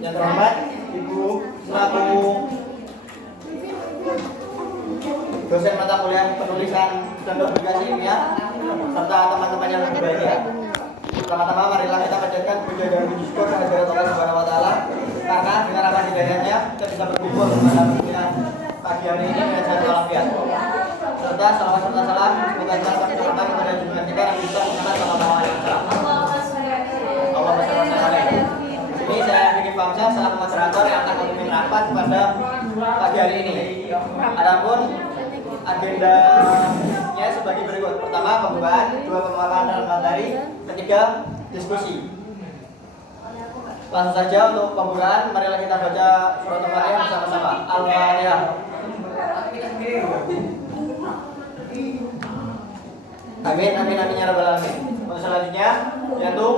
Yang terhormat Ibu selaku dosen mata kuliah penulisan dan publikasi ilmiah serta teman-teman yang berbahagia. Pertama-tama marilah kita panjatkan puja dan puji syukur kehadirat Allah Subhanahu wa taala karena dengan rahmat hidayahnya kita bisa berkumpul pada pagi hari ini dengan sehat walafiat. Serta salawat serta salam semoga kita tercurahkan kepada junjungan kita Nabi Muhammad sallallahu alaihi wasallam. Allahumma shalli alaihi. Ini saya Fikri Famsa selaku moderator yang akan memimpin rapat pada pagi hari ini. Adapun agendanya sebagai berikut. Pertama pembukaan, dua pemaparan dalam materi, ketiga diskusi. Langsung saja untuk pembukaan, marilah kita baca surat Al-Fatihah bersama-sama. Al-Fatihah. Amin, amin, amin ya rabbal alamin. Untuk selanjutnya yaitu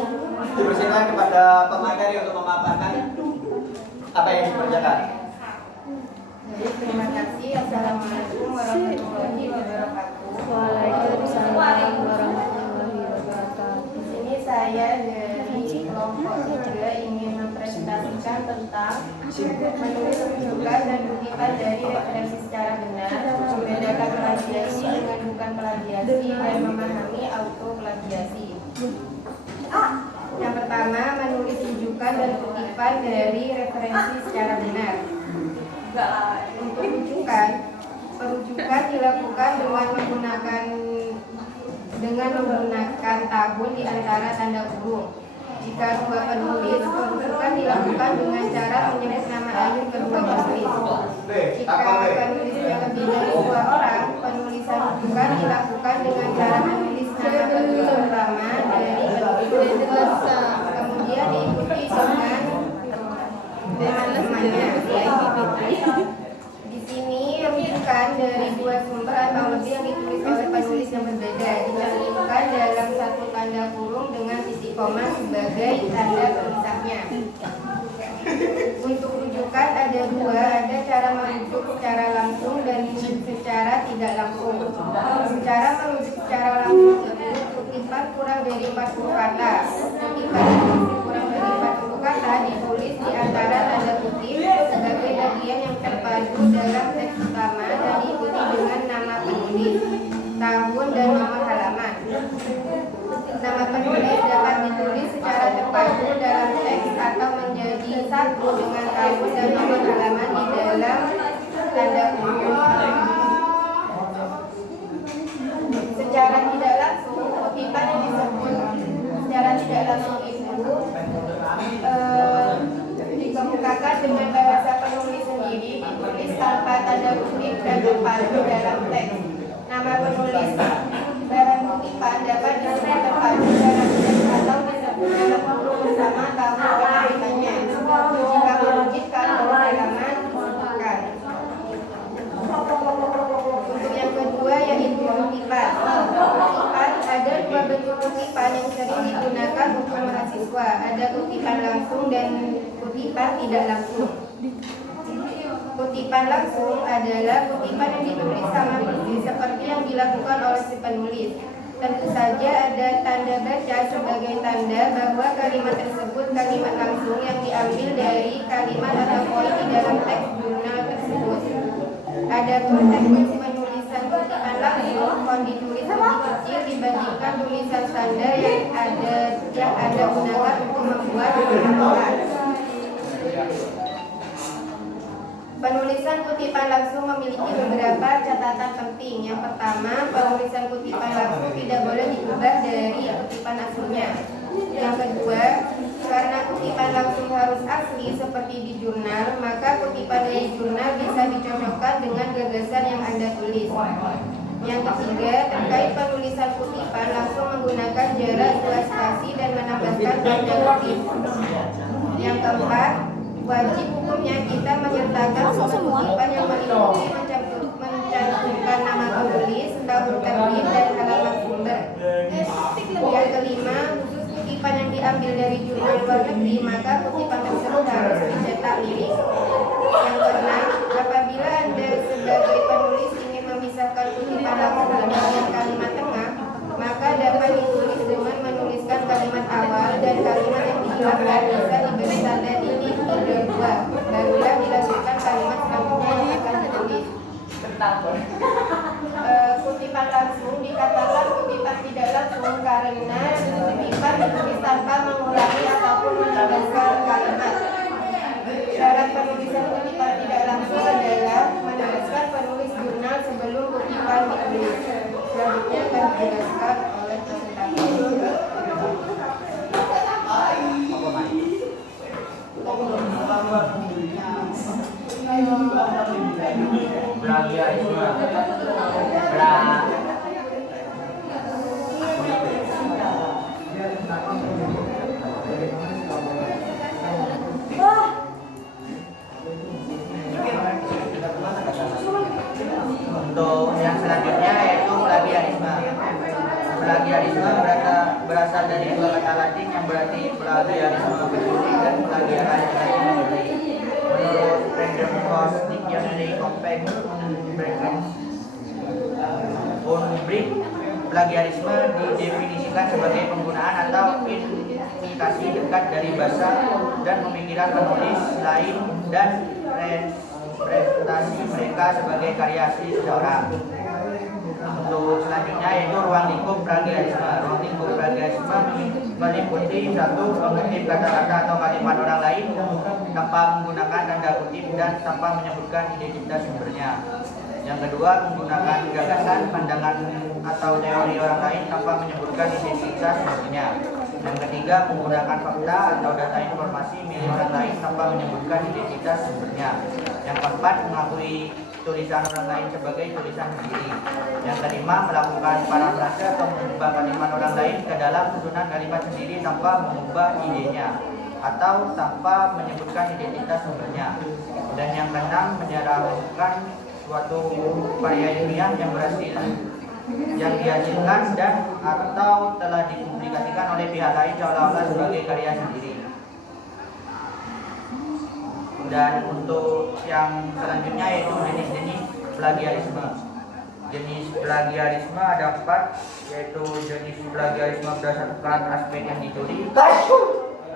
dibersihkan kepada pemateri untuk memaparkan apa yang dikerjakan. Terima kasih. Assalamualaikum warahmatullahi wabarakatuh. Waalaikumsalam warahmatullahi wabarakatuh. Di sini saya dari kelompok 3 ingin mempresentasikan tentang menulis rujukan dan kutipan dari referensi secara benar, membedakan plagiasi dengan bukan plagiasi, dan memahami autoplagiasi. Yang pertama, menulis rujukan dan kutipan dari referensi secara benar. Untuk rujukan, perujukan dilakukan dengan menggunakan tahun di antara tanda kurung. Jika dua penulis, perujukan dilakukan dengan cara menyebut nama ayun kedua penulis. Jika penulisnya lebih dari 2 orang, penulisan rujukan dilakukan dengan cara menulis nama penulis pertama dari penulis kedua, kemudian diikuti dengan temannya. Di sini rujukan dari 2 sumber atau lebih yang ditulis oleh penulis yang berbeda dicantumkan dalam satu tanda kurung dengan titik koma sebagai tanda pemisahnya. Untuk rujukan ada 2, ada cara merujuk secara langsung dan secara tidak langsung. Secara merujuk secara langsung itu kutipan kurang dari 40 kata. Kutipan kurang dari 40 kata ditulis di antara tanda kutip sebagai bagian yang terpadu dalam teks utama dan diikuti dengan nama penulis, tahun, dan nomor halaman. Nama penulis dapat ditulis secara terpadu dalam teks atau menjadi satu dengan tahun dan nomor halaman di dalam tanda kurung. Secara tidak langsung, kutipan yang disebut secara tidak langsung itu dikemukakan dengan bahasa penulis sendiri, ditulis tanpa tanda kutip dan terpadu dalam teks. Nama penulis bahan kutipan dapat disebut terpadu dalam teks atau disebut dalam kurung bersama tahun penerbitannya. Jika merujukkan nomor halaman, bukan. Untuk yang kedua yaitu kutipan. Kutipan ada 2 bentuk kutipan yang sering digunakan untuk mahasiswa. Ada kutipan langsung dan kutipan tidak langsung. Kutipan langsung adalah kutipan yang ditulis sama persis seperti yang dilakukan oleh si penulis. Tentu saja ada tanda baca sebagai tanda bahwa kalimat tersebut kalimat langsung yang diambil dari kalimat atau poin di dalam teks jurnal tersebut. Adapun teknik penulisan kutipan langsung ditulis lebih kecil dibandingkan tulisan standar yang ada gunakan untuk membuat pemahaman. Penulisan kutipan langsung memiliki beberapa catatan penting. Yang pertama, penulisan kutipan langsung tidak boleh diubah dari kutipan aslinya. Yang kedua, karena kutipan langsung harus asli seperti di jurnal, maka kutipan dari jurnal bisa dicocokkan dengan gagasan yang Anda tulis. Yang ketiga, terkait penulisan kutipan langsung menggunakan jarak 2 spasi dan menambahkan tanda kutip. Yang keempat, wajib hukumnya kita menyertakan semua kutipan yang meliputi mencantumkan nama penulis, tahun terbit, dan halaman sumber. Yang kelima, khusus kutipan yang diambil dari jurnal luar negeri, maka kutipan tersebut harus dicetak lirik. Yang keenam, apabila Anda sebagai penulis ingin memisahkan kutipan langsung dengan kalimat tengah, maka dapat ditulis dengan menuliskan kalimat awal dan kalimat yang benar, kutipan ditulis tanpa mengulangi ataupun menambahkan kalimat. Syarat penulisan kutipan tidak langsung adalah menuliskan penulis jurnal sebelum kutipan ditulis. Selanjutnya akan dijelaskan oleh presentator. Plagiarisme. Untuk yang selanjutnya yaitu plagiarisme. Plagiarisme berasal dari dua kata Latin yang berarti plagiarisme mencuri dan plagiaran berarti mencuri. Menurut Random House Dictionary Compact Unbrief, plagiarisme didefinisikan sebagai penggunaan atau imitasi dekat dari bahasa dan pemikiran penulis lain dan interpretasi mereka sebagai karya asli seseorang. Untuk selanjutnya yaitu ruang lingkup plagiarisme. Ruang lingkup plagiarisme meliputi satu, mengutip kata-kata atau kalimat orang lain tanpa menggunakan tanda kutip dan tanpa menyebutkan identitas sumbernya. Yang kedua, menggunakan gagasan, pandangan atau teori orang lain tanpa menyebutkan identitas sumbernya. Yang ketiga, menggunakan fakta atau data informasi milik orang lain tanpa menyebutkan identitas sumbernya. Yang keempat, mengakui tulisan orang lain sebagai tulisan sendiri. Yang kelima, melakukan parafrase atau mengubah kalimat orang lain ke dalam susunan kalimat sendiri tanpa mengubah idenya atau tanpa menyebutkan identitas sumbernya. Dan yang keenam, menyeramkan suatu karya ilmiah yang dihasilkan dan atau telah dipublikasikan oleh pihak lain seolah-olah sebagai karya sendiri. Dan untuk yang selanjutnya yaitu jenis-jenis plagiarisme. Jenis plagiarisme ada 4, yaitu jenis plagiarisme berdasarkan aspek yang dicuri,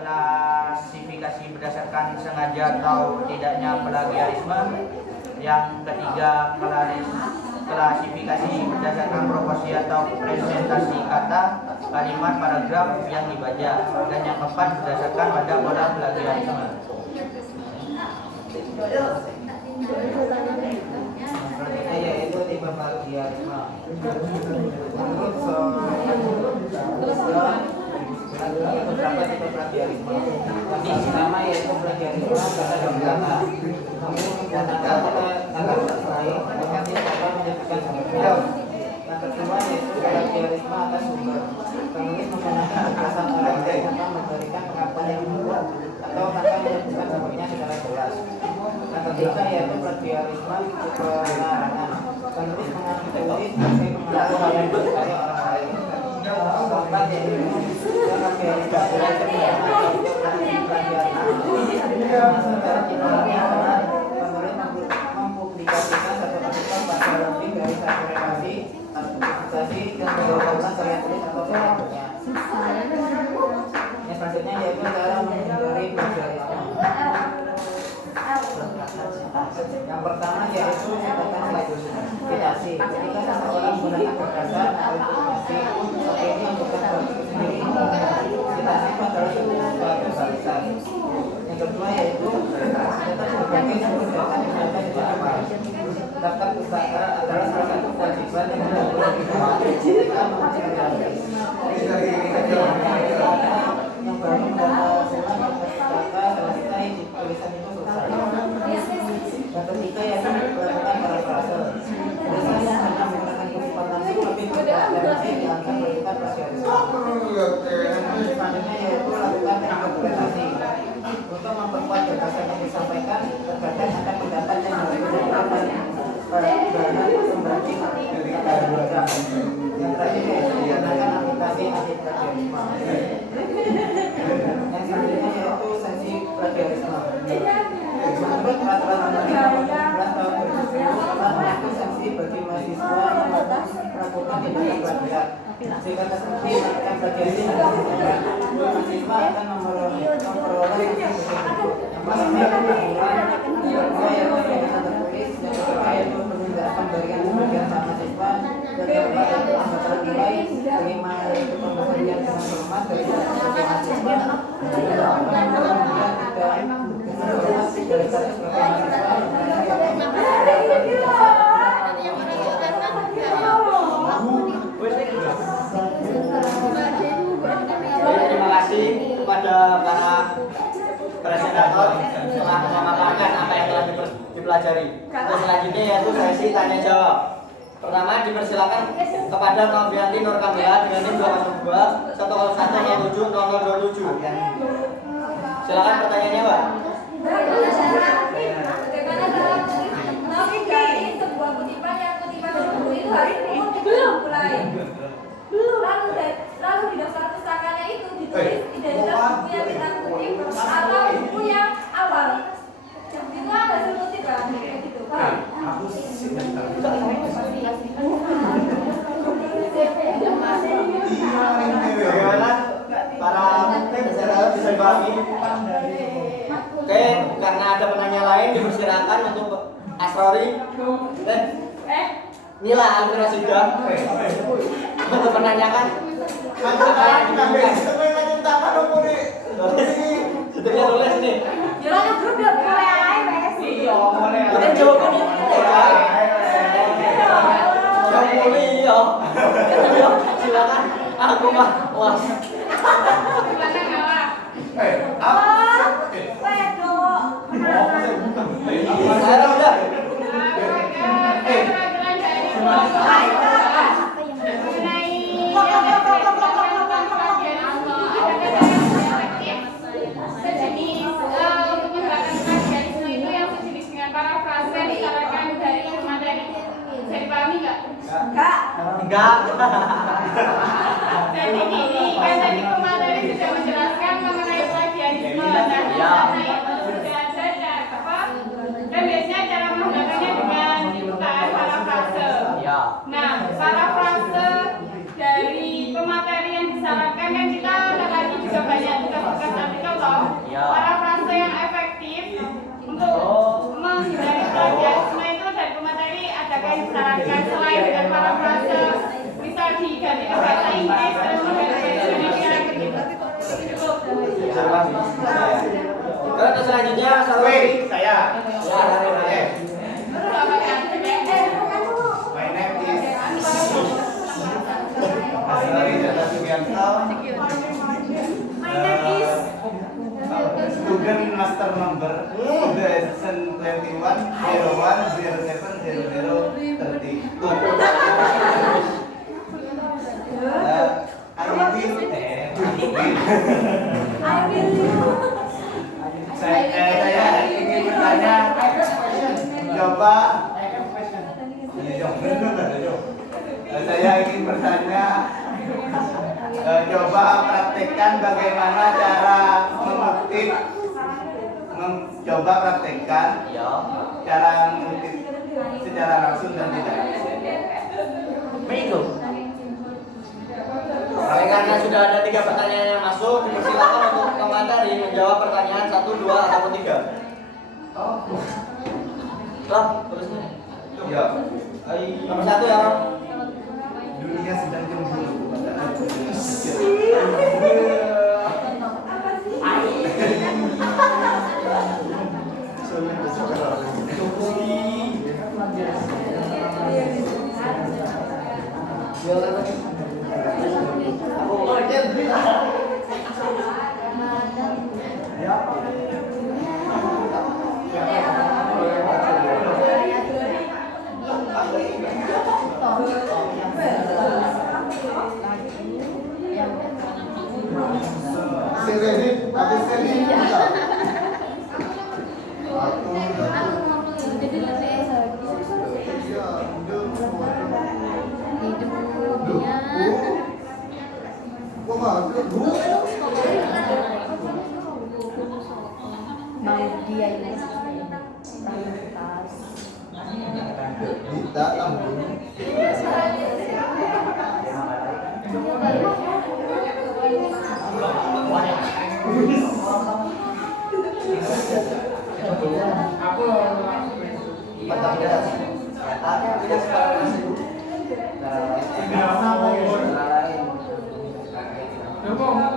klasifikasi berdasarkan sengaja atau tidaknya plagiarisme. Yang ketiga, klasifikasi berdasarkan proporsi atau presentasi kata, kalimat, paragraf yang dibaca. Dan yang keempat, berdasarkan pada pola plagiarisme. Yaitu tipe plagiarisme. Menurut beberapa tipe plagiarisme. Yang pertama yaitu plagiarisme kata gambaran. Menggunakan kata lain dengan tanpa menyebutkan sumbernya. Yang kedua yaitu plagiarisme atas sumber. Penulis menggunakan kekerasan orang lain tanpa memberikan pengakuan yang benar atau tanpa menyebutkan sumbernya secara jelas. Yang ketiga yaitu plagiarisme pengarang. Penulis mengambil teori sebagai pengaruh hal yang dipercaya orang lain. Yang keempat yaitu plagiarisme adalah sebenarnya mempublikasikan satu artikel pada lebih dari satu relasi, publikasi dan menggunakan karya tulis atau pengaruhnya. Yang selanjutnya yaitu cara menghindari plagiarisme. Yang pertama yaitu menggunakan citasi. Ketika seseorang menggunakan gagasan atau informasi opini yang bukan sendiri, citasi adalah suatu barisan. Yang kedua yaitu data sebagai sumber data yang ada di dalam daftar pustaka adalah salah satu kewajiban yang dilakukan ketika memperoleh yang baru mendata ulang pustaka selesai tulisan itu selesai. Yang ketiga yaitu melakukan parafrase. Biasanya hanya menggunakan kutipan langsung tapi tidak dianggap melakukan plagiarisme. Yang selanjutnya yaitu lakukan interpretasi. Untuk memperkuat gagasan yang disampaikan, terkadang ada pendapat yang menggunakan bahan pembanding atau beragam. Yang terakhir yaitu menggunakan aplikasi anti plagiarisme. Yang selanjutnya yaitu sanksi plagiarisme. Menurut peraturan pemerintah nomor 11 tahun 2010 telah mengatur sanksi bagi mahasiswa yang melakukan tindakan plagiat. Jika terbukti melakukan plagiarisme, mahasiswa akan memperoleh sanksi berikut. Yang pertama pengangguran, yang kedua yaitu peringatan tertulis, yang ketiga yaitu penundaan pemberian sebagian hak mahasiswa, yang keempat yaitu pembatalan nilai, kelima yaitu pemberhentian Terima kasih kepada para presentator telah memaparkan apa yang telah dipelajari. Untuk selanjutnya yaitu sesi tanya jawab. Pertama dipersilakan kepada Novianti Nur Kamila dengan NIM 202 10107 0027. Silakan pertanyaannya, Pak. Bagaimana dalam navigasi sebuah kutipan yang kutipan tersebut itu harus belum mulai. Lalu di daftar pustakannya itu ditulis identitas buku yang kita kutip atau buku yang awal. Itu ada hasil kutip kan kayak gitu. Bagaimana para peserta bisa dipahami? Oke, karena ada penanya lain dipersilakan untuk Asrori, Nila Alfirasida untuk menanyakan. Sudah tulis ini. Jangan grup ya mulai alay wes. Kita jawaban ini. Yang mulia. Silakan. Aku mah was. Saya udah. Enggak. Jadi gini, kan tadi pemateri sudah menjelaskan mengenai plagiarisme. Nah, itu sudah ada apa? Dan biasanya cara menggunakannya dengan pembukaan parafrase. Nah, parafrase dari pemateri yang disarankan kan kita lagi juga banyak tugas-tugas artikel loh. Parafrase yang efektif untuk menghindari plagiarisme itu dari pemateri adakah yang disarankan selain dengan parafrase misal diganti ke bahasa Inggris terus mengganti ke Indonesia begitu. Terus selanjutnya saya. My name is Asrori Data Sugianto. Student master number session 2101070030. Saya ingin bertanya, coba saya ingin bertanya, coba praktekkan bagaimana cara mengutip, coba praktekkan cara mengutip secara langsung dan tidak. Baiklah. Karena sudah ada 3 pertanyaan yang masuk, dipersilakan untuk pemateri menjawab pertanyaan 1, 2, ataupun 3. Lah, terusnya. Ya. Nomor 1 ya, Ron. Dunia sedang cemburu pada aku. Aku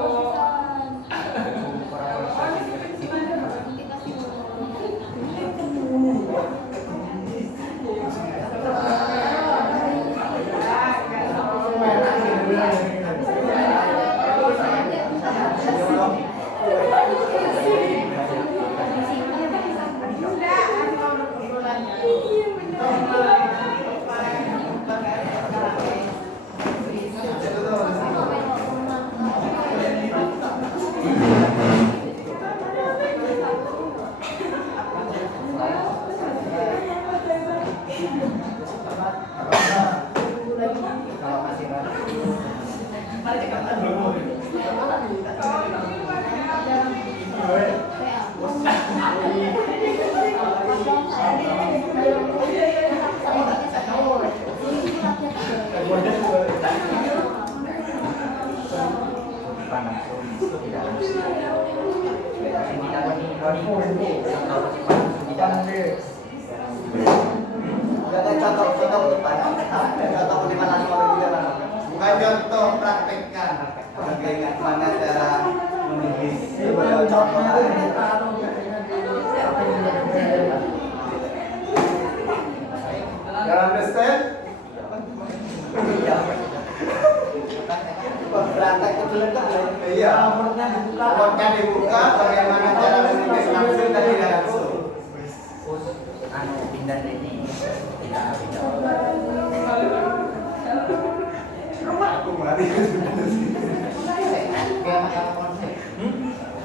Bukan contoh, praktekkan. Praktekkan mana cara menulis. Contoh. You understand? Berantak itu letak. Iya. Nomornya dibuka. Bagaimana cara menulis langsung dan tidak langsung. Pindah ini Aku mari.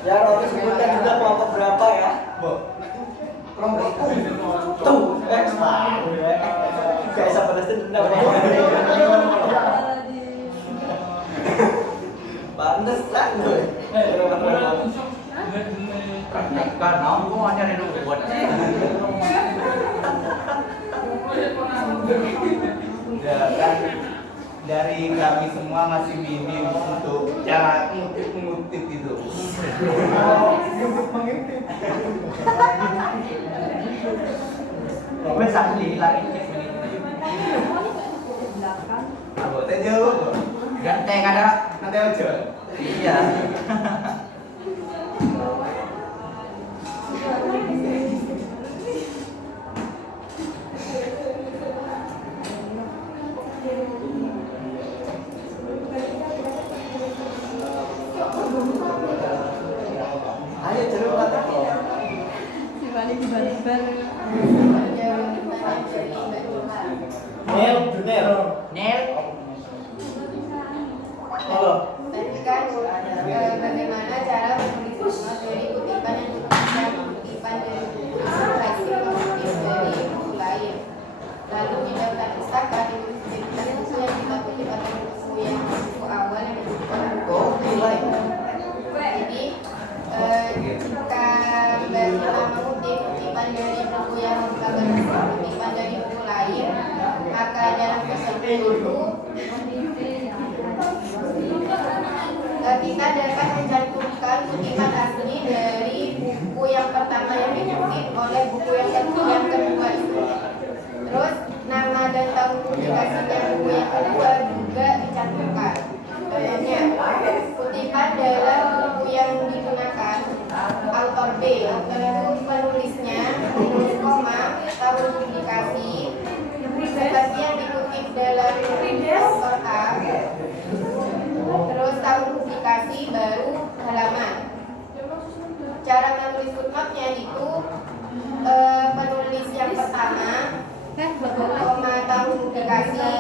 Ya, Robi sebutkan juga kelompok berapa ya? Kelompok Tuh, kayak sama lesson dendam. Pantesan gue. praktekkan, aku mau nyari ruwet. Ya kan dari kami semua ngasih minim untuk cara ngutip itu. Gue sakit lagi Apa teh jauh? ganteng ada. Nanti aja. Iya. Ayo cerita kata. Nel. Nel. Halo. Tadi kan bagaimana cara menulis footnote dari kutipan yang dikutip kutipan dari buku hasil mengutip dari buku lain. Lalu di daftar pustaka dituliskan buku yang kita kutip atau buku yang buku awal yang dikutip Oh, gila. Jadi jika kita mengutip kutipan dari buku yang merupakan kutipan dari buku lain, maka dalam tersebut itu kita dapat mencantumkan kutipan asli dari buku yang pertama yang dikutip oleh buku yang kedua itu. Terus nama dan tahun publikasinya buku yang kedua juga dicantumkan. Contohnya, kutipan dalam buku yang digunakan author B, author itu penulisnya, terus koma, tahun publikasi, seperti yang dikutip dalam author A, terus tahun publikasi baru halaman. Cara menulis footnote-nya itu penulis yang pertama, koma, tahun publikasi,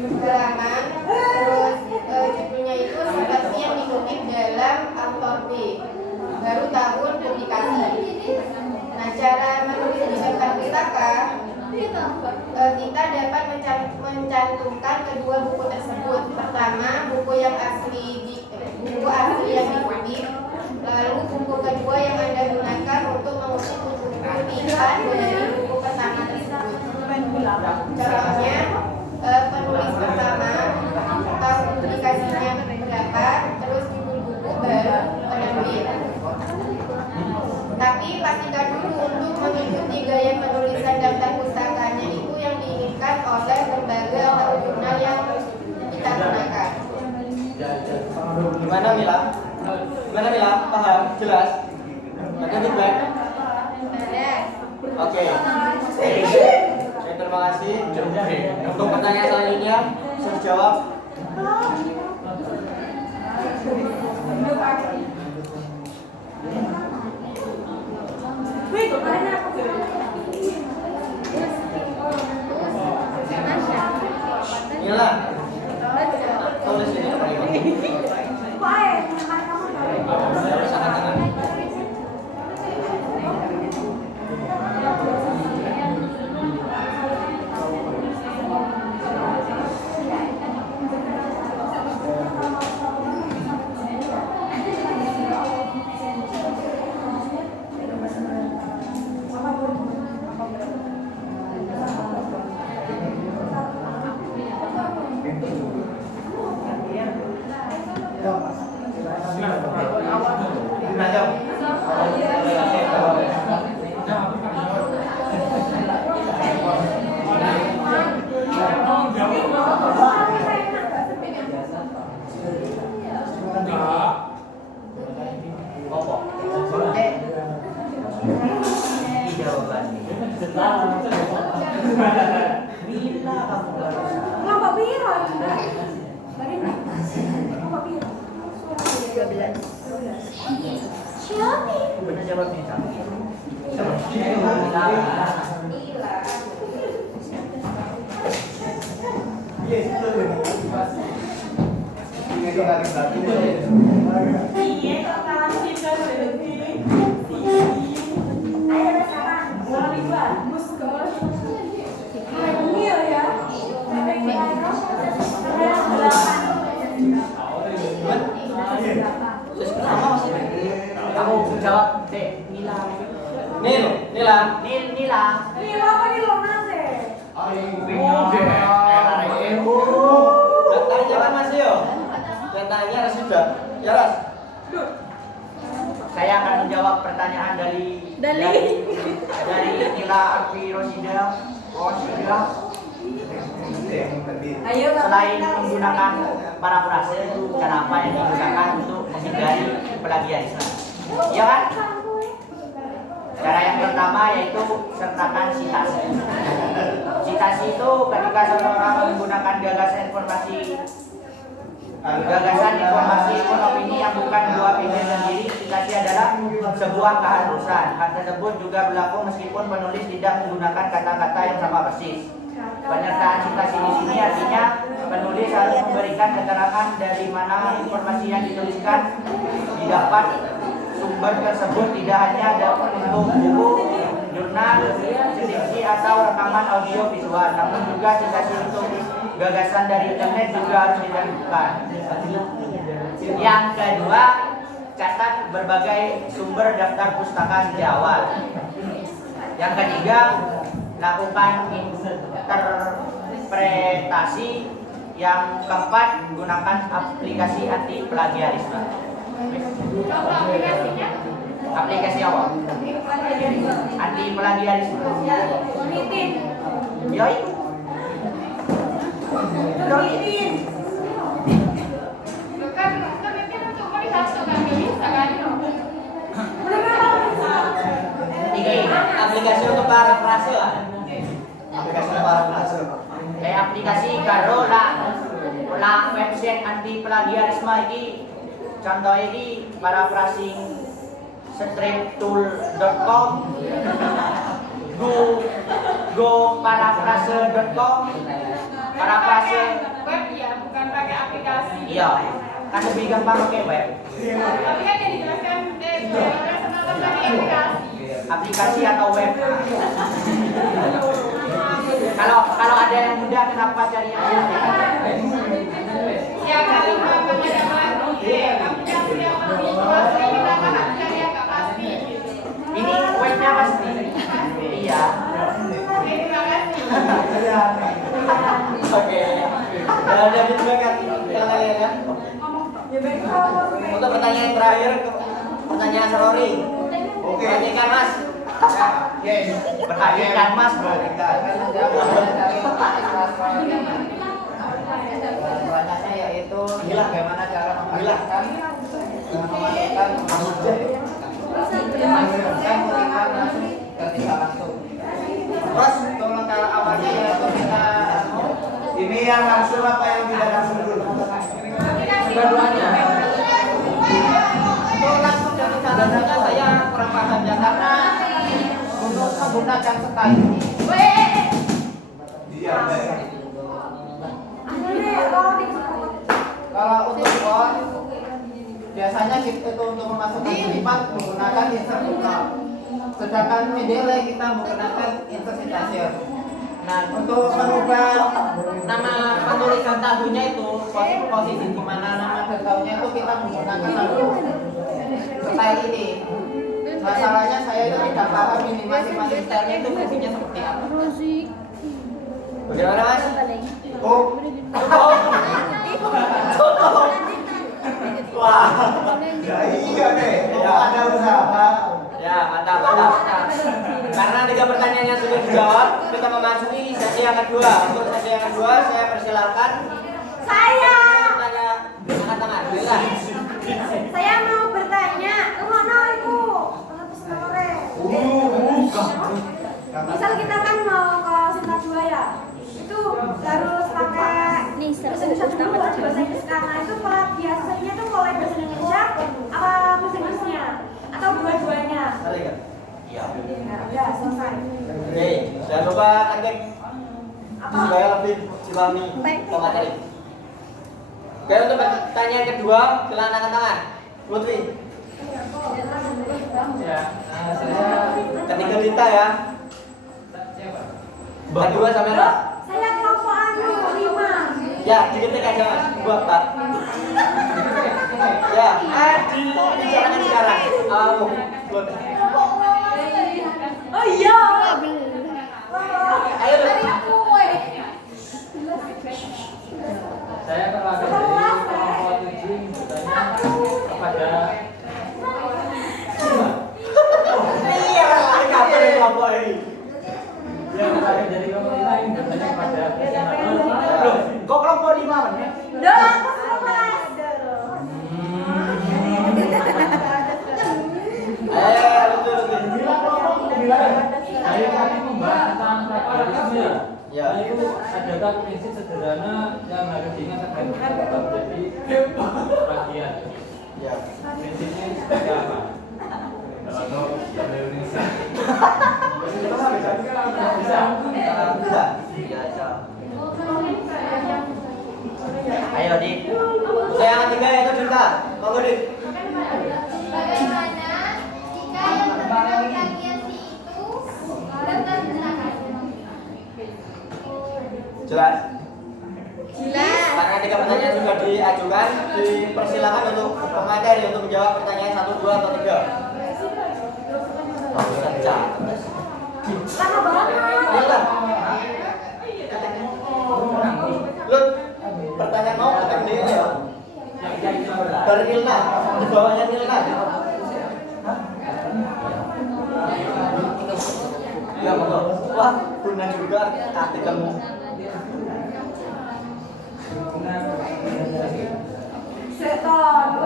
halaman, terus judulnya itu seperti yang dikutip dalam author B, baru tahun publikasi. Nah, cara menulis di daftar pustaka, kita dapat mencantumkan kedua buku tersebut. Pertama, buku asli yang dikutip, lalu buku kedua yang Anda gunakan untuk mengutip kutipan dari buku pertama tersebut. Contohnya, penulis pertama, tahun publikasinya berapa, terus judul buku baru penerbit. Tapi pastikan dulu untuk mengikuti gaya penulisan daftar pustakanya itu yang diinginkan oleh lembaga atau jurnal yang kita gunakan. Gimana Mila? Gimana Mila? Paham? Jelas? Ada feedback? Oke. Terima kasih. Untuk pertanyaan selanjutnya bisa dijawab Inilah. Tulis ini apa ini? Benar jawabnya sama. Kamu jawab deh, Nila. Nila. Nila. Tanya kan Mas Yo? Tanya Ras sudah. Ya Ras. Saya akan menjawab pertanyaan dari Nila Arfi Rosida. Selain menggunakan parafrase, kenapa yang digunakan untuk menghindari plagiarisme? Ya kan? Cara yang pertama yaitu sertakan sitasi. Sitasi itu ketika seseorang menggunakan gagasan informasi pun opini yang bukan dua opini sendiri. Sitasi adalah sebuah keharusan. Hal tersebut juga berlaku meskipun penulis tidak menggunakan kata-kata yang sama persis. Penyertaan sitasi di sini artinya penulis harus memberikan keterangan dari mana informasi yang dituliskan didapat. Sumber tersebut tidak hanya dapat untuk buku, jurnal, skripsi atau rekaman audio visual, namun juga sitasi untuk gagasan dari internet juga harus dilakukan. Yang kedua, catat berbagai sumber daftar pustaka sejak awal. Yang ketiga, lakukan interpretasi. Yang keempat, gunakan aplikasi anti plagiarisme. Contoh aplikasinya? Aplikasi apa? Anti plagiarisme. Monitin. Ya itu. Bukan untuk melihat kan bisa kan? Aplikasi untuk parafrase lah. Aplikasi untuk parafrase. Aplikasi karo lah website anti plagiarisme ini. Contoh ini paraphrasing striptool.com, go paraphrase.com, paraphrase Web ya, bukan pakai aplikasi. iya, kan lebih gampang pakai web. Tapi kan yang dijelaskan sama pakai aplikasi. Aplikasi atau web. Kalau ada yang mudah kenapa cari yang sulit? Ya kalau memang ada aplikasi yang lebih pasti kita akan cari yang nggak pasti. Ini webnya pasti. Iya. Oke, terima kasih. Oke. Jadi juga kan kalian ya. Untuk pertanyaan terakhir, pertanyaan Sarori. Oke. Perhatikan Mas. Yes. Perhatikan Mas, bro. Pertanyaannya yaitu bagaimana cara memasukkan kutipan langsung ketika langsung. Terus Untuk langkah awalnya yaitu kita ini yang langsung apa yang tidak langsung dulu. Dua-duanya. Itu langsung dari catatan saya kurang paham ya karena untuk menggunakan sekali. Kalau untuk bot biasanya kita itu untuk memasukkan selipat menggunakan insert buka. Sedangkan medele kita menggunakan insert citation. Nah, untuk merubah nama penulisan tahunya itu posisi di mana nama tahunya itu kita menggunakan satu style ini. Masalahnya saya itu tidak paham ini masing-masing style itu fungsinya seperti apa. Bagaimana Mas? Wah, ya iya deh. Ya ada usaha. Ya mantap. Karena 3 pertanyaannya sudah dijawab, kita memasuki sesi yang kedua. Untuk sesi yang kedua, saya persilakan. Saya Bertanya angkat tangan. Silakan. Saya mau bertanya, kemana itu? Misal kita kan mau ke Sinta 2 ya, itu harus pakai Nih, bahasa Inggris karena itu kalau biasanya tuh mulai bahasa Indonesia apa bahasa Inggrisnya atau dua-duanya? Iya. Nah, udah selesai. Oke, jangan lupa target supaya lebih dipahami materi. Oke, untuk pertanyaan kedua, silakan angkat tangan. Putri. Ya, saya Ketiga Dita ya. Kedua sampai Mbak. Saya kelompok anu 5. Ya, diketik aja Mas. Buat Pak. Ya, dibicarakan sekarang. Buat. Oh iya. Ayo. saya terlahir dari kelompok 7 bertanya kepada Iya, kapan yang kelompok ini? yang terlahir dari kelompok 5 yang bertanya kepada Loh, kok kelompok 5 Mas? Udah, aku selesai. Betul. saya tadi membahas tentang plagiarisme ya. Ya. Nah, itu adakah prinsip sederhana yang harus diingat agar tidak terjadi plagiat? Ya. Prinsipnya seperti apa? Kalau Indonesia. Bisa. Ayo, Dik. Saya yang ketiga yaitu Dita. Monggo Dik. Bagaimana jika yang terkena plagiasi itu dapat silakan? Jelas? Jelas. Karena 3 pertanyaan sudah diajukan, dipersilakan untuk pemateri untuk menjawab pertanyaan 1, 2, atau 3. Lama banget. Iya. Lut, pertanyaan mau ketik di ini ya? Dari Nilna, di bawahnya Nilna. Ya monggo. Wah, guna juga hati kamu. Seton.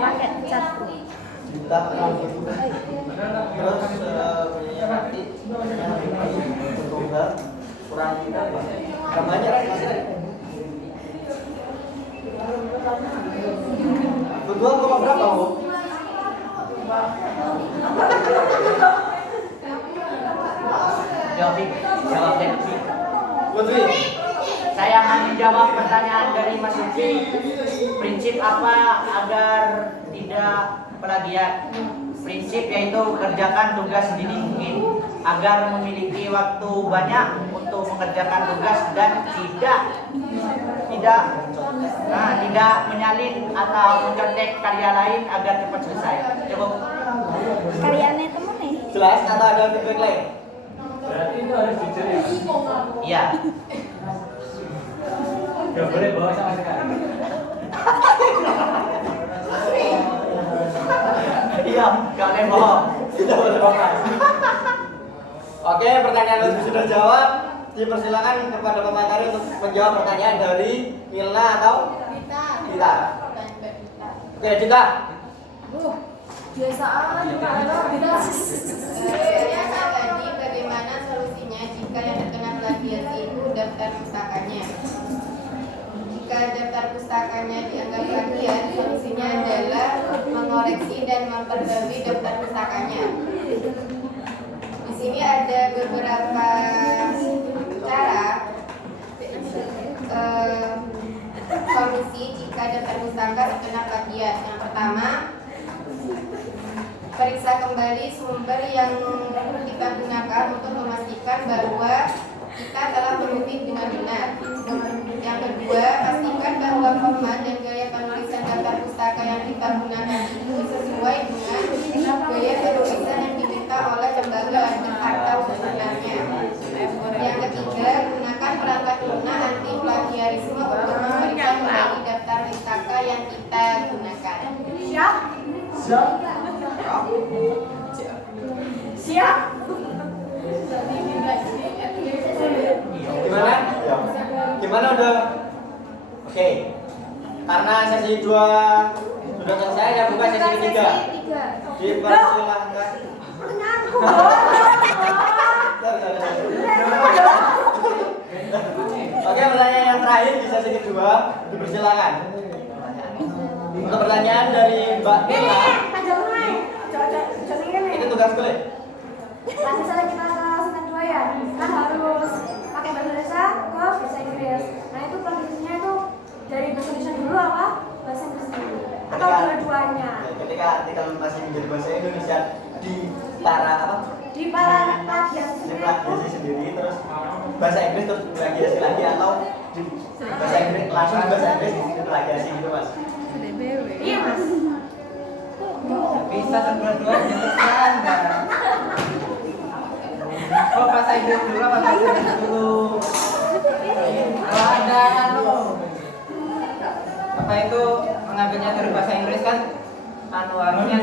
pakai cat. Kita terus nanti kurang banyak kedua koma berapa Bu? Jawabnya. Putri. Saya akan menjawab pertanyaan dari Mas Uci. Prinsip apa agar tidak plagiat? Prinsip yaitu kerjakan tugas sedini mungkin agar memiliki waktu banyak untuk mengerjakan tugas dan tidak menyalin atau mencontek karya lain agar cepat selesai. Cukup. Karyanya temen nih. Jelas atau ada feedback lain? Berarti itu harus jujur ya. Iya. Gak boleh bawa sama sekali. Iya, gak boleh bohong. Tidak boleh bohong. Oke, pertanyaan lebih sudah jawab. Dipersilakan kepada pemateri untuk menjawab pertanyaan dari Milna atau Dita. Oke, Dita. Biasa aja Kak. Pertanyaan tadi bagaimana solusinya jika yang terkena plagiasi itu daftar pustakanya? Jika daftar pustakanya dianggap plagiat, solusinya adalah mengoreksi dan memperbarui daftar pustakanya. Di sini ada beberapa cara solusi jika daftar pustaka terkena plagiat. Yang pertama, periksa kembali sumber yang kita gunakan untuk memastikan bahwa kita telah mengutip dengan benar. Yang kedua, pastikan bahwa format dan gaya penulisan daftar pustaka yang kita gunakan itu sesuai dengan gaya penulisan yang diminta oleh lembaga atau sebenarnya. Yang ketiga, gunakan perangkat lunak anti plagiarisme untuk memeriksa kembali daftar pustaka yang kita gunakan. Siap. Gimana? Gimana udah? Oke. Karena sesi 2 sudah selesai, saya buka sesi 3. Dipersilahkan. Oke, pertanyaan yang terakhir di sesi kedua, dipersilakan. Untuk pertanyaan dari Mbak Nila, itu tugas kulit. Pas misalnya kita ke semester 2 ya, kan harus pakai bahasa Indonesia ke bahasa Inggris. Nah itu prosesnya itu dari bahasa Indonesia dulu apa bahasa Inggris dulu atau dua-duanya? Ketika artikel masih menjadi bahasa Indonesia di para apa? Di para plagiasi Plagiasi sendiri, terus bahasa Inggris terus plagiasi lagi, atau di bahasa Inggris langsung di bahasa Inggris di situ plagiasi gitu mas? iya mas. Bisa dua-duanya kan? Oh, bahasa Inggris dulu, bahasa Inggris dulu. Oh, ada apa itu mengambilnya dari bahasa Inggris kan? Harusnya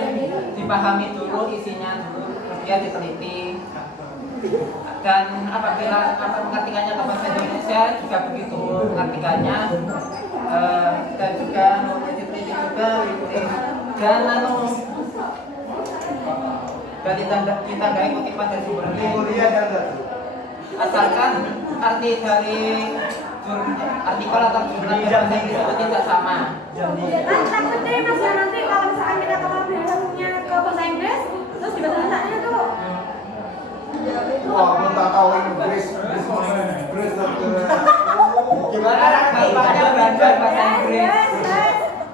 dipahami dulu isinya dulu, kemudian diteliti. Dan apabila mengartikannya ke bahasa Indonesia juga begitu mengartikannya, dan juga diteliti juga dan kita nggak kutipan dari sumber asalkan arti dari artikel atau jurnal bahasa Inggris itu tidak sama. Takut deh mas ya nanti kalau misalkan kita kalau bahasanya ke bahasa Inggris terus di bahasa Indonesia tuh Wah, aku tak tahu Inggris. Gimana? Bapaknya belajar bahasa Inggris.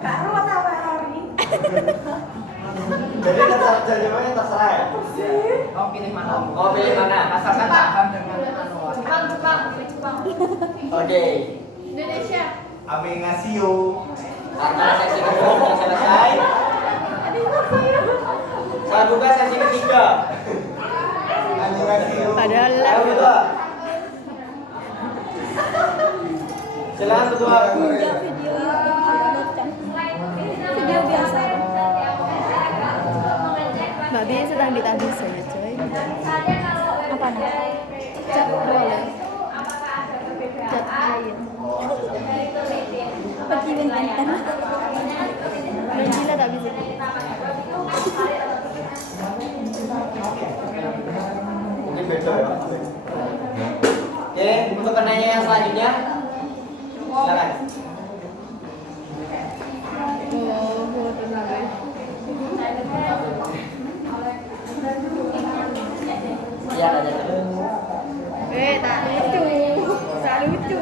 Kak ruwet apa ini? Jadi terjemahannya terserah ya? Oh, pilih mana? Oh, pilih mana? Asalkan paham dengan Jepang. Oke. Indonesia. Amingasio. Karena sesi kedua sudah selesai, saya buka sesi ketiga. Amingasio. Padahal Ayo ketua. Silakan ketua. video biasa. Mbak Bi sedang ditagih saya coy. Apa nih? Cat boleh. Cat air. Pergi bentar. Gila tak bisa. Mungkin beda ya. Oke, untuk penanya yang selanjutnya, silakan. Iya, ada. Tak lucu. Tak lucu.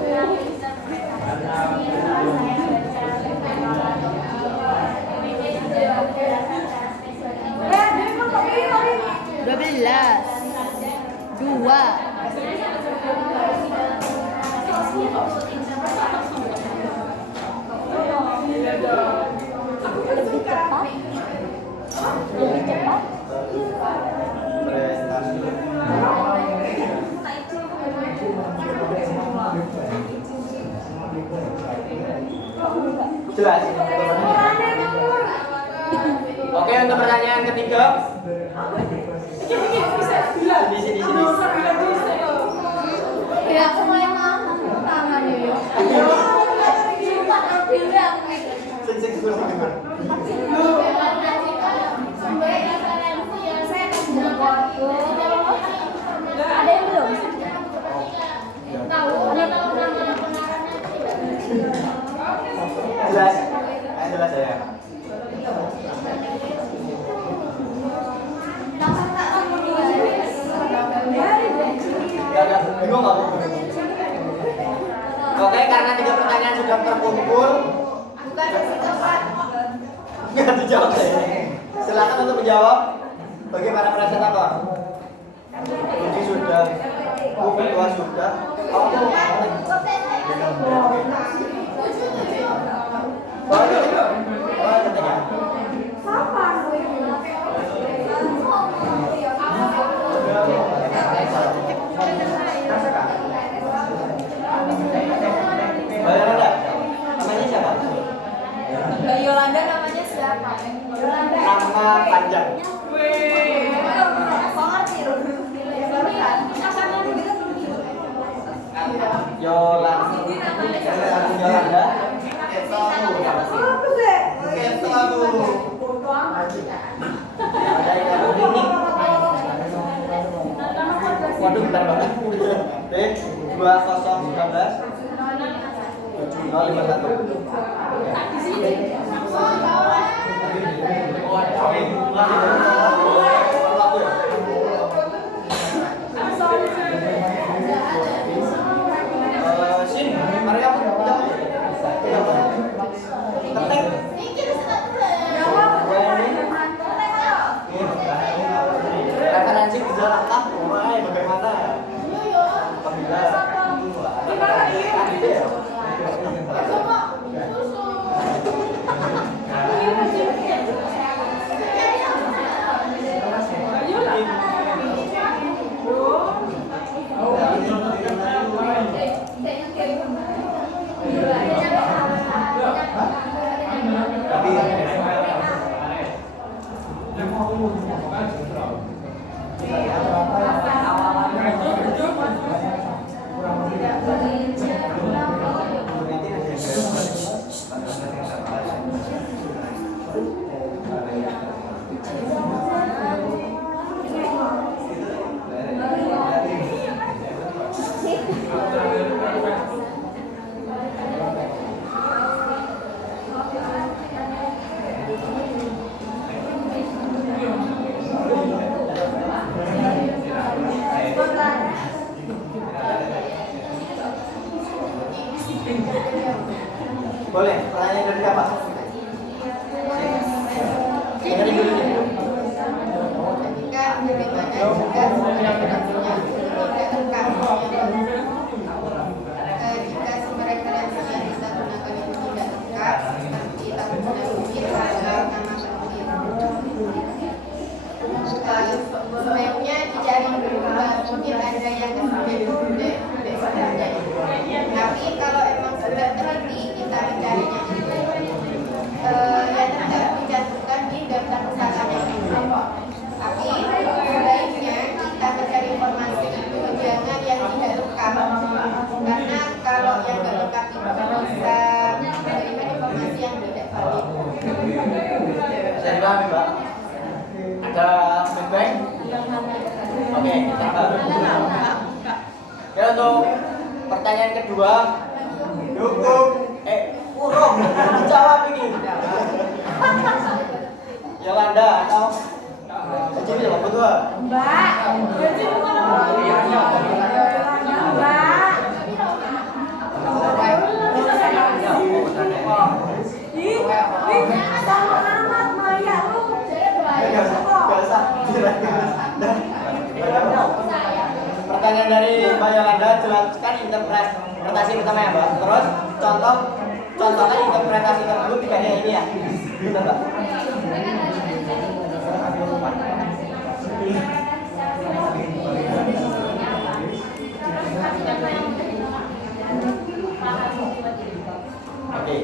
Dia emang kok pilih 12. 2. Lebih cepat. Lebih cepat. pertanyaan ketiga. Di sini. Ya aku mau yang mana? Tangan ya. Cepat ambil aku. Sing syukur. Ada yang belum? Jelas. Jelas ya. Gak, bingung nggak? Oke, karena 3 pertanyaan sudah terkumpul, Bukan sesi keempat. nggak dijawab saya. Silakan untuk menjawab bagi para presentator. Kunci sudah, buku tua sudah. Oh, ketika. Yolanda, namanya siapa? Yolanda namanya siapa? Nama panjang. Yolanda. Ada yang ini. Waduh, bentar banget. B 2019 Sin, mari kamu ketik. Referensi gejala lengkap, mulai bagaimana? Apabila boleh, pertanyaan dari siapa? Dari dulu nih. Ketika bagaimana jika referensinya tidak lengkap. Jika sumber referensinya kita gunakan itu tidak lengkap, seperti tak benar mungkin adalah nama penting. Sebaiknya dicari dulu, mungkin ada yang kemudian sebenarnya. Tapi kalau emang sudah teliti, kita mencarinya itu ya tidak dicantumkan di daftar pusakanya itu. Tapi sebaiknya kita mencari informasi itu jangan yang tidak lengkap, karena kalau yang tidak lengkap itu bisa memberikan informasi yang tidak valid. Bisa dipahami, Mbak? Ada feedback? Oke, kita ya, untuk pertanyaan kedua, dukung, urung, dijawab ini. Yolanda atau Jadi apa betul? Mbak. Jadi bukan apa? Mbak. Sama amat Maya lu. Pertanyaan dari Mbak Yolanda, jelaskan interpretasi pertama ya Mbak. Terus contohnya interpretasi tersebut tidak hanya ini ya. Betul Mbak? Oke.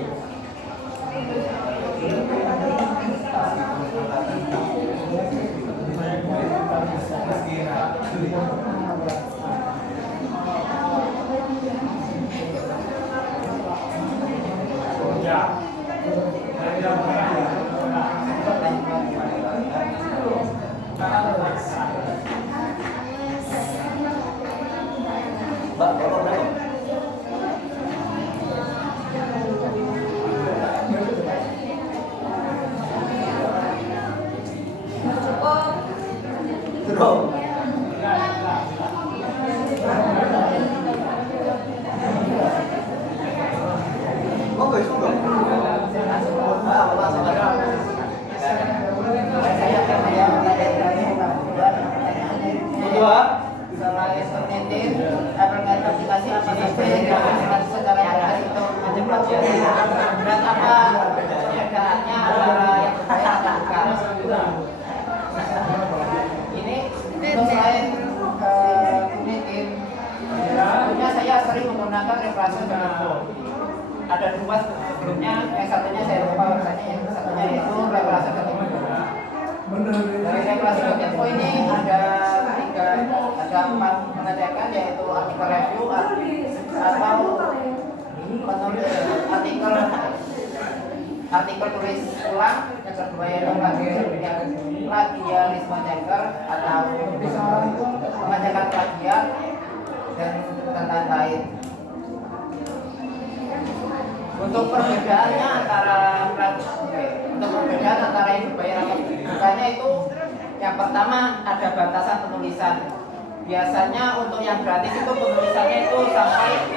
Terus. Oke, sudah. Kedua, Selain peneliti, aplikasi aplikasi apa saja yang secara jelas itu macam pelajaran dan apa perbedaannya antara yang berbayar dan bukan. Ini selain peneliti, sebelumnya saya sering menggunakan referensi Kominfo. Ada dua sebelumnya, yang satunya saya lupa rasanya, yang satunya itu referensi Kominfo. Dari referensi Kominfo ini ada 4 pengecekan, yaitu artikel review atau artikel tulis ulang, yang kedua yaitu plagiarisme checker atau pengecekan plagiat dan lain-lain. Untuk perbedaannya antara yang berbayar atau bukannya itu, yang pertama ada batasan penulisan. Biasanya untuk yang gratis itu penulisannya itu sampai,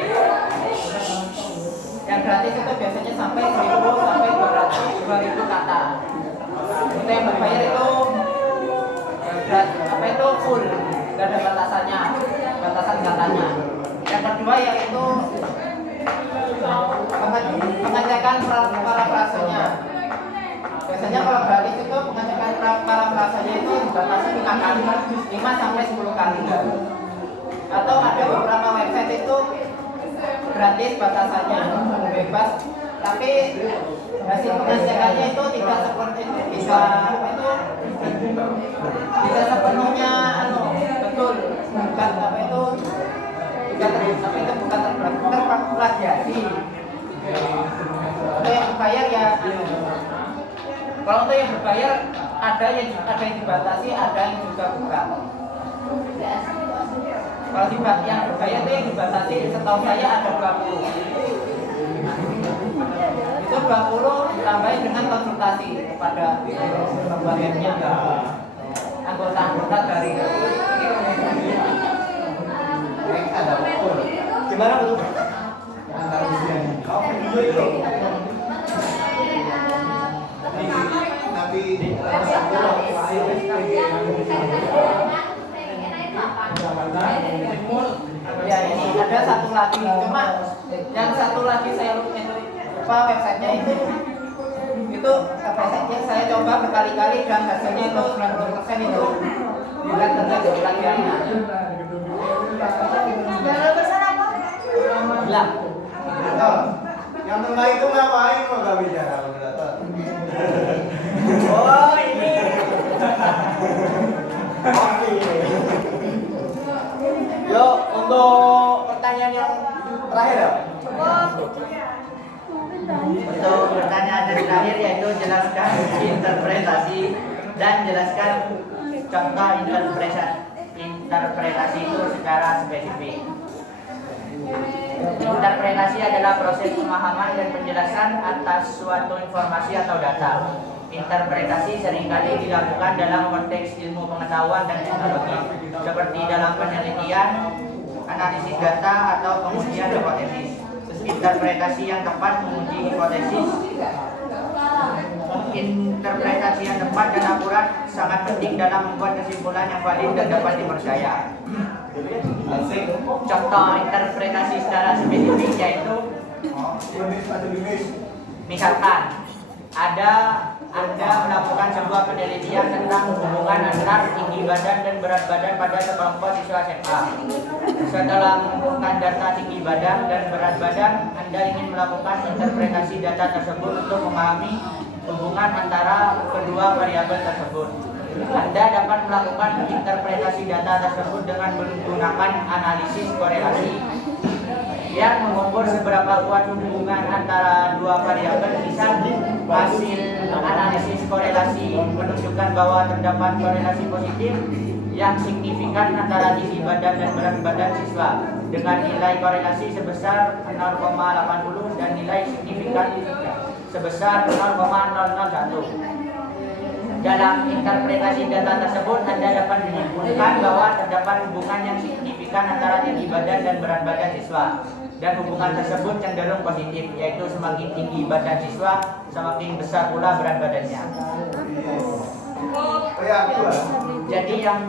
yang gratis itu biasanya sampai 1000 sampai 2000 kata. Untuk yang berbayar itu full, gak ada batasannya, batasan katanya. Yang kedua yaitu pengecekan parafrasenya. Biasanya kalau gratis itu pengecekan parafrasenya itu dibatasi 5 kali, 5 sampai 10 kali. Atau ada beberapa website itu gratis batasannya bebas, tapi hasil pengecekannya itu tidak seperti tidak sepenuhnya betul, bukan terplagiasi. Untuk yang berbayar ya, kalau untuk yang berbayar ada yang dibatasi, ada yang juga bukan. Kalau yang berbayar itu yang dibatasi, setahu saya ada 20. Itu 20 ditambahin dengan konsultasi kepada pembagiannya, anggota-anggota dari gimana betul? Ya ini ada satu lagi, cuma yang satu lagi saya lupa websitenya itu website yang saya coba berkali-kali dan hasilnya itu 90% itu bukan terjadi plagiatnya. Bilang. Yang tengah itu ngapain kok gak bicara? Oh ini. Yo, untuk pertanyaan yang terakhir ya. Untuk pertanyaan yang terakhir yaitu jelaskan interpretasi dan jelaskan contoh interpretasi itu secara spesifik. Interpretasi adalah proses pemahaman dan penjelasan atas suatu informasi atau data. Interpretasi seringkali dilakukan dalam konteks ilmu pengetahuan dan teknologi, seperti dalam penelitian, analisis data, atau pengujian hipotesis. Interpretasi yang tepat menguji hipotesis. Interpretasi yang tepat dan akurat sangat penting dalam membuat kesimpulan yang valid dan dapat dipercaya. Contoh interpretasi secara spesifik yaitu, misalkan Anda melakukan sebuah penelitian tentang hubungan antar tinggi badan dan berat badan pada sekelompok siswa SMA. Setelah mengumpulkan data tinggi badan dan berat badan, Anda ingin melakukan interpretasi data tersebut untuk memahami hubungan antara kedua variabel tersebut. Anda dapat melakukan interpretasi data tersebut dengan menggunakan analisis korelasi yang mengukur seberapa kuat hubungan antara dua variabel. Misal, hasil analisis korelasi menunjukkan bahwa terdapat korelasi positif yang signifikan antara tinggi badan dan berat badan siswa dengan nilai korelasi sebesar 0,80 dan nilai signifikan sebesar 0,001. Dalam interpretasi data tersebut, Anda dapat terdapat hubungan yang signifikan antara tinggi badan dan berat badan siswa. Dan hubungan tersebut cenderung positif, yaitu semakin tinggi badan siswa, semakin besar pula berat badannya. Jadi yang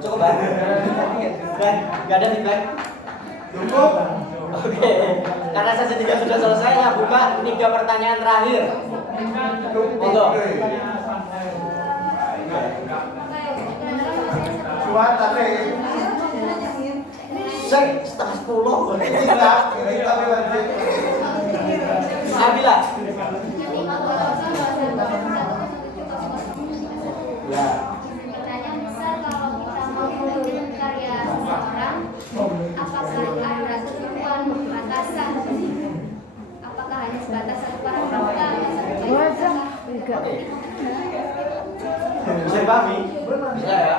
Cukup Pak. Gak ada feedback. Cukup. Oke. Karena sesi 3 sudah selesai, ya buka 3 pertanyaan terakhir. Monggo. Suat tadi. Setengah 10. Nabila. Ya. Pertanyaan besar, kalau kita mau mengikuti karya seseorang, apakah ada ketentuan batasan? Apakah hanya sebatas satu paragraf atau Oke. Bisa dipahami? Bisa ya.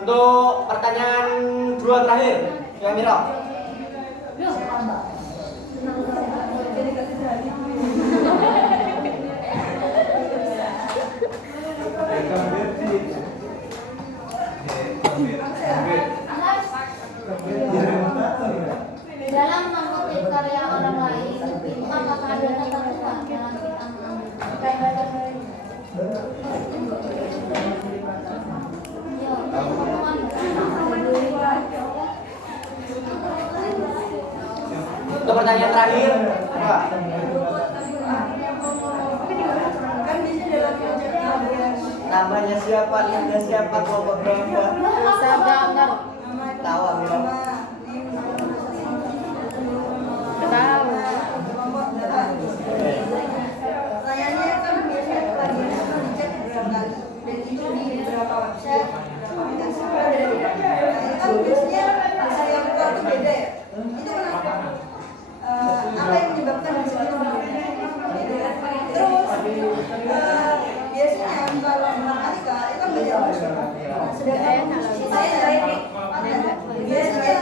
Untuk pertanyaan 2 terakhir, yang Mira. dalam mengutip karya orang lain, apakah ada ketentuan dalam Untuk pertanyaan terakhir, apa? Namanya siapa? Lihatnya siapa? Kelompok berapa? Sabar. Tahu Mira. Tahu. Pertanyaannya kan biasanya pelajaran itu dicek beberapa kali dan itu di beberapa website, beberapa aplikasi. Nah, itu kan biasanya hasil yang keluar itu beda ya. Itu kenapa? Apa yang menyebabkan hasil itu berbeda? Terus biasanya kalau matematika itu kan beda. Sedangkan saya dari biasanya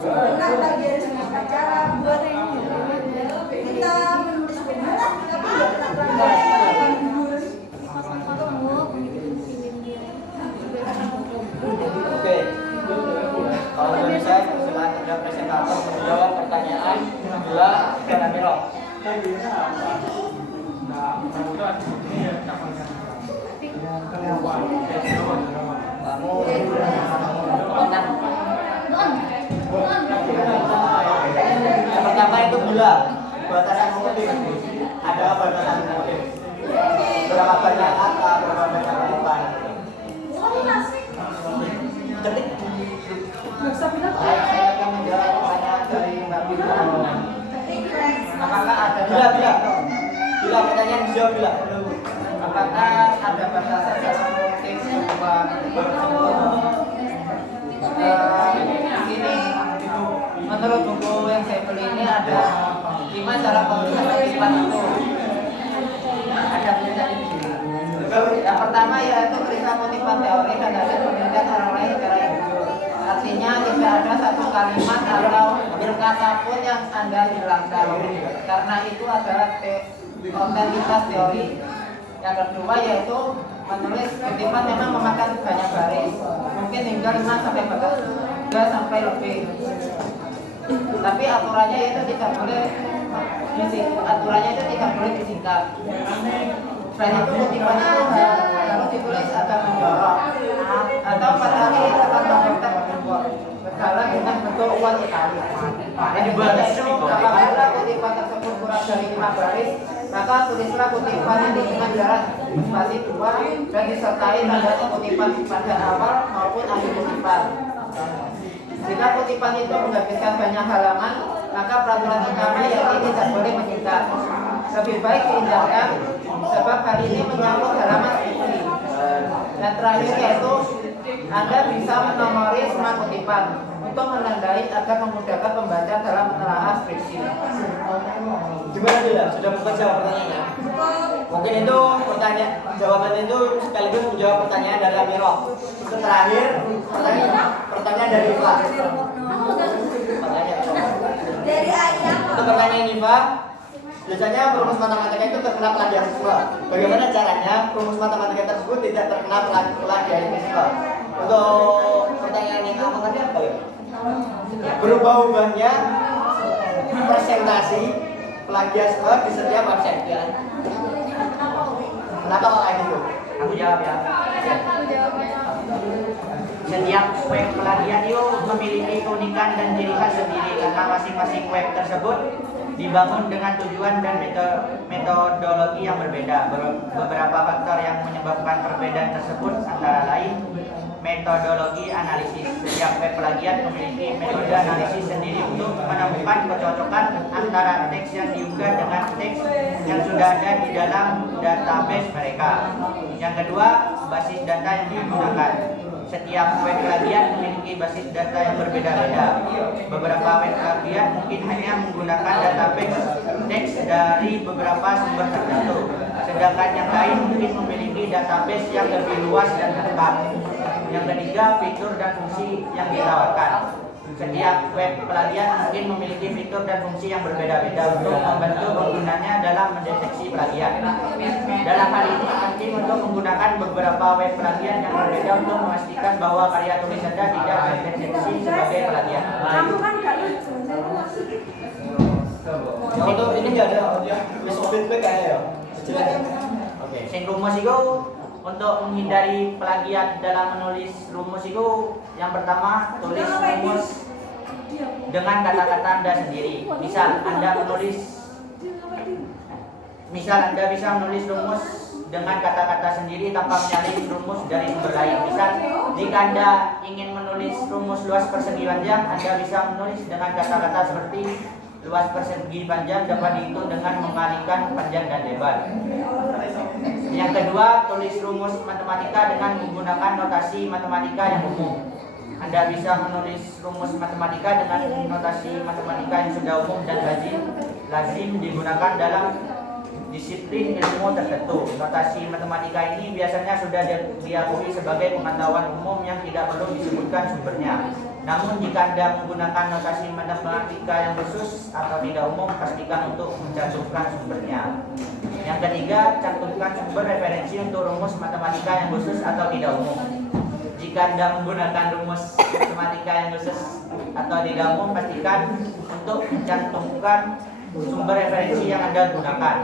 kenapa dia dengan cara buat kita menulis benar tapi nggak kenapa Oke. Kalau sudah bisa, silakan ada presentator menjawab pertanyaan Nabila dan Mira. Kamu yang pertama itu gula. Batasan mengutik. Ada batasan mengutik. Berapa banyak kata, berapa banyak kutipan. Ketik. Saya akan menjawab pertanyaan dari Mbak Bila. Apakah ada bila pertanyaan dijawab bila? Apakah ada batasan dalam mengutik sebuah ini menurut buku yang saya beli ini ada 5 cara pemilihan kutipan itu. Ada tulisan di sini. Yang pertama yaitu periksa kutipan teori dan hasil penelitian orang lain secara jujur. Artinya tidak ada satu kalimat atau kata pun yang Anda hilangkan. Karena itu adalah otentitas teori. Yang kedua yaitu menulis kutipan memang memakan banyak baris, mungkin hingga 5 sampai lebih. Tapi aturannya itu tidak boleh disingkat. Selain itu kutipan itu harus ditulis agak mendorong atau pada akhirnya akan membentuk berkala dengan bentuk uang itali. Apabila kutipan tersebut kurang dari 5 baris, maka tulislah kutipan ini dengan jarak spasi 2 dan disertai tanda kutipan pada awal maupun akhir kutipan. Jika kutipan itu menghabiskan banyak halaman, maka peraturan utama yaitu tidak boleh menyingkat. Lebih baik diindahkan, sebab hal ini menyangkut halaman skripsi. Dan terakhir yaitu Anda bisa menomori semua kutipan untuk menandai agar memudahkan pembaca dalam menelaah skripsi. Gimana Bila? Sudah membaca pertanyaannya? Mungkin itu jawaban itu sekaligus menjawab pertanyaan dari Amiro. Itu terakhir pertanyaan dari Iva. dari ayam. Untuk pertanyaan Iva, biasanya rumus matematika itu terkena plagiarisme. Bagaimana caranya rumus matematika tersebut tidak terkena plagiarisme? Untuk berubah-ubahnya presentasi plagiarisme di setiap absen. Kenapa kok kayak gitu? Aku jawab ya. Setiap web plagiat itu memiliki keunikan dan ciri khas sendiri karena masing-masing web tersebut dibangun dengan tujuan dan metodologi yang berbeda. Beberapa faktor yang menyebabkan perbedaan tersebut antara lain metodologi analisis. Setiap web plagiat memiliki metode analisis sendiri untuk menemukan kecocokan antara teks yang diunggah dengan teks yang sudah ada di dalam database mereka. Yang kedua, basis data yang digunakan. Setiap web plagiat memiliki basis data yang berbeda-beda. Beberapa web plagiat mungkin hanya menggunakan database teks dari beberapa sumber tertentu, sedangkan yang lain mungkin memiliki database yang lebih luas dan lengkap. Yang ketiga, fitur dan fungsi yang ditawarkan. Setiap web plagiat mungkin memiliki fitur dan fungsi yang berbeda-beda untuk membantu penggunanya dalam mendeteksi plagiat. Dalam hal ini penting untuk menggunakan beberapa web plagiat yang berbeda untuk memastikan bahwa karya tulis Anda tidak terdeteksi sebagai plagiat. Kamu kan gak lucu. Untuk ini nggak ada feedback kayak ya. Oke, sing rumus itu untuk menghindari plagiat dalam menulis rumus itu yang pertama tulis rumus dengan kata-kata Anda sendiri. Misal Anda bisa menulis rumus dengan kata-kata sendiri tanpa menyalin rumus dari sumber lain. Misal jika Anda ingin menulis rumus luas persegi panjang, Anda bisa menulis dengan kata-kata seperti luas persegi panjang dapat dihitung dengan mengalihkan panjang dan lebar. Yang kedua, tulis rumus matematika dengan menggunakan notasi matematika yang umum. Anda bisa menulis rumus matematika dengan notasi matematika yang sudah umum dan lazim digunakan dalam disiplin ilmu tertentu. Notasi matematika ini biasanya sudah diakui sebagai pengetahuan umum yang tidak perlu disebutkan sumbernya. Namun jika Anda menggunakan notasi matematika yang khusus atau tidak umum, pastikan untuk mencantumkan sumbernya. Yang ketiga, cantumkan sumber referensi untuk rumus matematika yang khusus atau tidak umum. Jika Anda menggunakan rumus matematika yang khusus atau tidak umum, pastikan untuk mencantumkan sumber referensi yang Anda gunakan.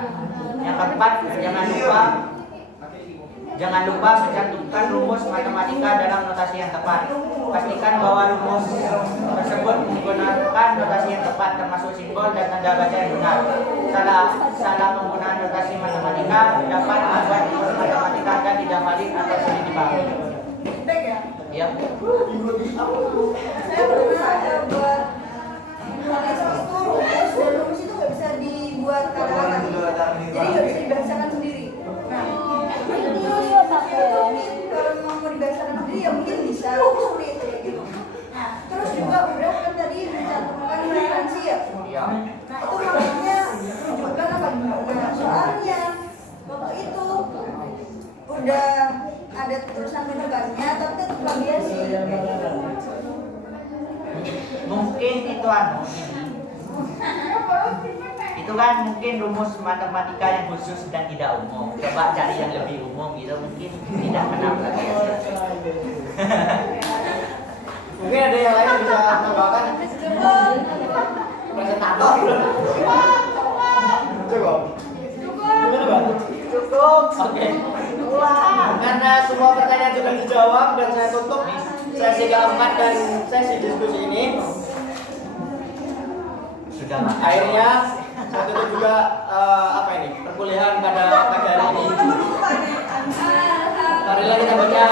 Yang keempat, jangan lupa mencantumkan rumus matematika dalam notasi yang tepat. Pastikan bahwa rumus tersebut menggunakan notasi yang tepat, termasuk simbol dan tanda baca yang benar. Salah penggunaan notasi matematika dapat membuat rumus matematika Anda tidak valid atau sulit dipahami. Ya. Saya pernah buat rumus dan rumus itu nggak bisa dibuat kata-kata, jadi nggak bisa dibahasakan sendiri. Nah, kalau mau dibahasakan sendiri ya mungkin bisa sulit kayak gitu. Nah, terus juga udah kan tadi mencantumkan referensi ya. Nah, itu maksudnya menunjukkan apa gimana? Soalnya waktu itu udah ada tulisan rujukannya, tapi tetap plagiasi. Mungkin itu itu kan mungkin rumus matematika yang khusus dan tidak umum. Coba cari yang lebih umum gitu, mungkin tidak kena plagiasi. Mungkin ada yang lain yang bisa tambahkan. Presentator gitu. Cukup. Cukup. Oke. Karena semua pertanyaan sudah dijawab dan saya tutup sesi keempat dan sesi diskusi ini. Sudah Akhirnya saya tutup juga perkuliahan pada pagi hari ini. Marilah kita baca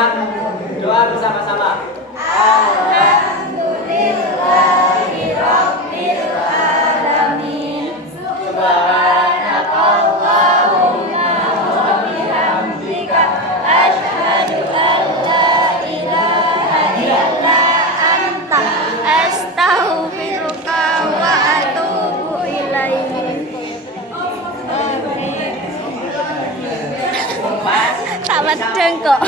doa bersama-sama. Alhamdulillahirabbil alamin. Subhanakallahumma wa bihamdika asyhadu an la ilaha illa anta Astaghfiruka wa atubu ilaik. Tamat dengkok.